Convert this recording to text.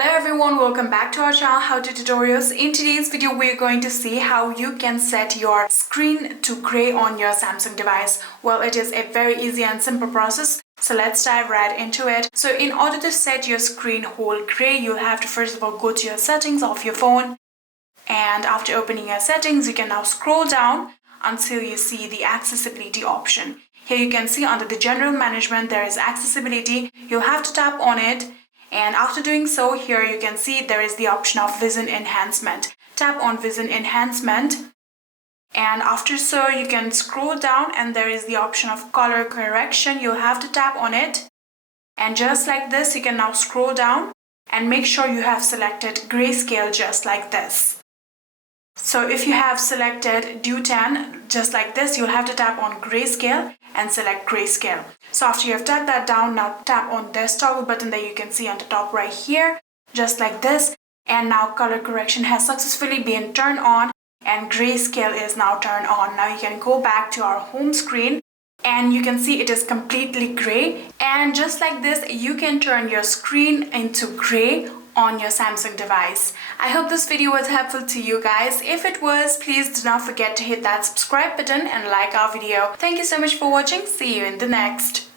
Hello everyone, welcome back to our channel How to Tutorials. In today's video we're going to see how you can set your screen to gray on your Samsung device. Well, it is a very easy and simple process, so let's dive right into it. So in order to set your screen whole gray, you'll have to first of all go to your settings of your phone, and after opening your settings you can now scroll down until you see the accessibility option. Here you can see under the general management there is accessibility. You'll have to tap on it. And after doing so, here you can see there is the option of vision enhancement. Tap on vision enhancement, and after so you can scroll down and there is the option of color correction. You'll have to tap on it, and just like this you can now scroll down and make sure you have selected grayscale just like this. So if you have selected due 10 just like this, you'll have to tap on grayscale and select grayscale. So after you have tapped that down, now tap on this toggle button that you can see on the top right here, just like this, and now color correction has successfully been turned on and grayscale is now turned on. Now you can go back to our home screen and you can see it is completely gray, and just like this you can turn your screen into gray on your Samsung device. I hope this video was helpful to you guys. If it was, please do not forget to hit that subscribe button and like our video. Thank you so much for watching. See you in the next.